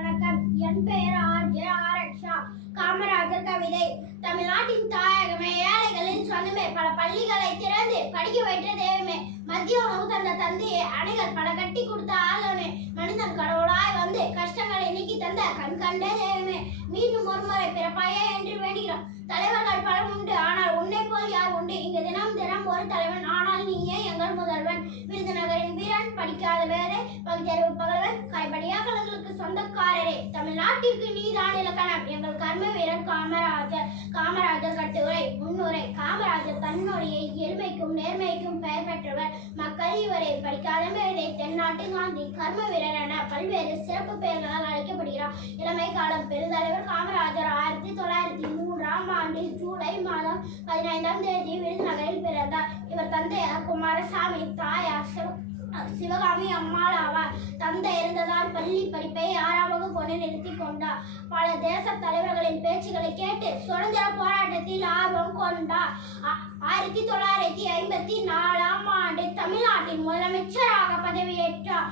வணக்கம். என் பெயர் ஆர்.ஜே. ஆரக்ஷா. காமராஜர் கவிதை. தமிழ்நாட்டின் தாயகமே, ஏழைகளின் சொந்தமே, பல பள்ளிகளை திறந்து படிக்க வைத்த தெய்வமே, மதிய உணவு தந்த தந்தையே, அணைகள் பல கட்டி கொடுத்த ஆளுமே, மனிதன் கடவுளாய் வந்து கஷ்டங்களை நீக்கி தந்த கண் கண்ட தெய்வமே, மீண்டும் ஒருமுறை பிறப்பாயே என்று வேண்டுகிறோம். தலைவர்கள் பலம் உண்டு, ஆனால் உன்னை போல் யார் உண்டு? இங்கு தினம் தினம் ஒரு தலைவன், ஆனால் நீயே எங்கள் முதல்வன். விருதுநகரின் வீரன், படிக்காத வேலை, பகுத்தறிவு பகல்வன், கைப்படியாக்களுக்கு சொந்தக்காரரே, தமிழ்நாட்டிற்கு நீதான் இலக்கணம். எங்கள் கர்ம வீரர் காமராஜர். காமராஜர் கட்டுரை முன்னுரை. காமராஜர் தன்னுடைய எளிமைக்கும் நேர்மைக்கும் பெயர் பெற்றவர். மக்கள் இவரை படிக்காத மேதை, தென்னாட்டு காந்தி, கர்ம வீரர் என பல்வேறு சிறப்பு பெயர்களால் அழைக்கப்படுகிறார். இளமை காலம். பெருந்தலைவர் காமராஜர் 1903ஆம் ஆண்டு ஜூலை மாதம் 15ஆம் தேதி விருதுநகரில் பிறந்தார். இவர் தந்தையார் குமாரசாமி, தாயார் சிவகாமி அம்மாள் ஆவார். தந்தை இருந்ததால் பள்ளி படிப்பை 6ஆம் வகுப்பு நிறுத்தி கொண்டார். பல தேச தலைவர்களின் பேச்சுகளை கேட்டு சுதந்திர போராட்டத்தில் ஆர்வம் கொண்டார். 1954ஆம் ஆண்டு தமிழ்நாட்டின் முதலமைச்சராக பதவியேற்றார்.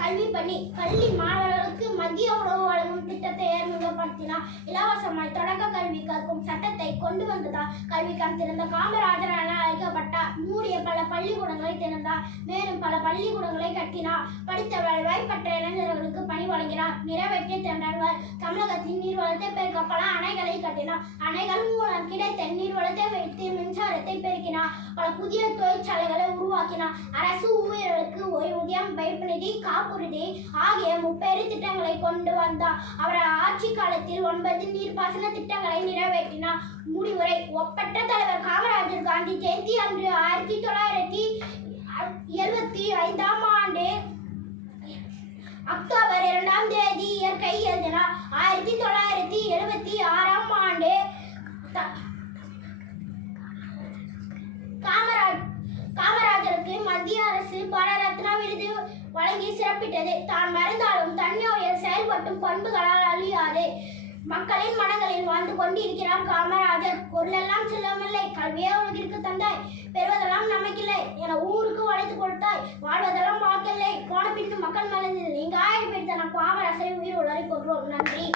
கல்வி பணி. பள்ளி மாணவர்களுக்கு மதிய உணவு வழங்கும் திட்டத்தை அறிமுகப்படுத்தினார். இலவசமாய் தொடக்க கல்வி கற்கும் சட்டத்தை கொண்டு வந்ததால் கல்வி கண் திறந்த காமராஜர் என அழைக்கப்பட்டார். மூடிய பல பள்ளிக்கூடங்களை திறந்தார். மேலும் பல பள்ளிக்கூடங்களை கட்டினார். படித்த வாய்ப்பற்ற இளைஞர்களுக்கு பணி வழங்கினார். நிறைவேற்றிய திட்டங்கள். தமிழகத்தின் நீர்வளத்தை பெருக்க பல அணைகளை கட்டினார். அணைகள் மூலம் கிடைத்த நீர்வளத்தை வைத்து மின்சாரத்தை பெருக்கினார். பல புதிய தொழிற்சாலைகளை உருவாக்கினார். அரசு ஊழியர்களுக்கு ஓய்வூதியம், வைப்பு நிதி, காப்புறுதி ஆகிய 30 திட்டங்களை கொண்டு வந்தார். அவர் ஆட்சி காலத்தில் 9 நீர்ப்பாசன திட்டங்களை நிறைவேற்றினார். முடிவுரை. ஒப்பற்ற தலைவர் காமராஜர் காந்தி ஜெயந்தி அன்று 1975ஆம் ஆண்டு அக்டோபர் 2ஆம் தேதி இயற்கை எழுதினார். 1976ஆம் ஆண்டு காமராஜருக்கு மத்திய அரசு பாரத ரத்னா விருது வழங்கி சிறப்பித்தது. தான் மறைந்தாலும் தன்னுடைய செயல்பட்டும் பண்புகளால் அழியாது. மக்களின் மனங்களில் வாழ்ந்து கொண்டிருக்கிறார் காமராஜர். பொருளெல்லாம் செல்லவில்லை, கல்வியே உலகிற்கு தந்தாய், பெறுவதெல்லாம் நமக்கில்லை என ஊருக்கு வளைத்து கொடுத்தாய், வாழ்வதெல்லாம் வாக்கில்லை, போன பின்பு மக்கள் மலர்ந்தது நீங்க ஆயிரம் பேர் தன காமராஜரை உயிர் உளறி கொள்வோம். நன்றி.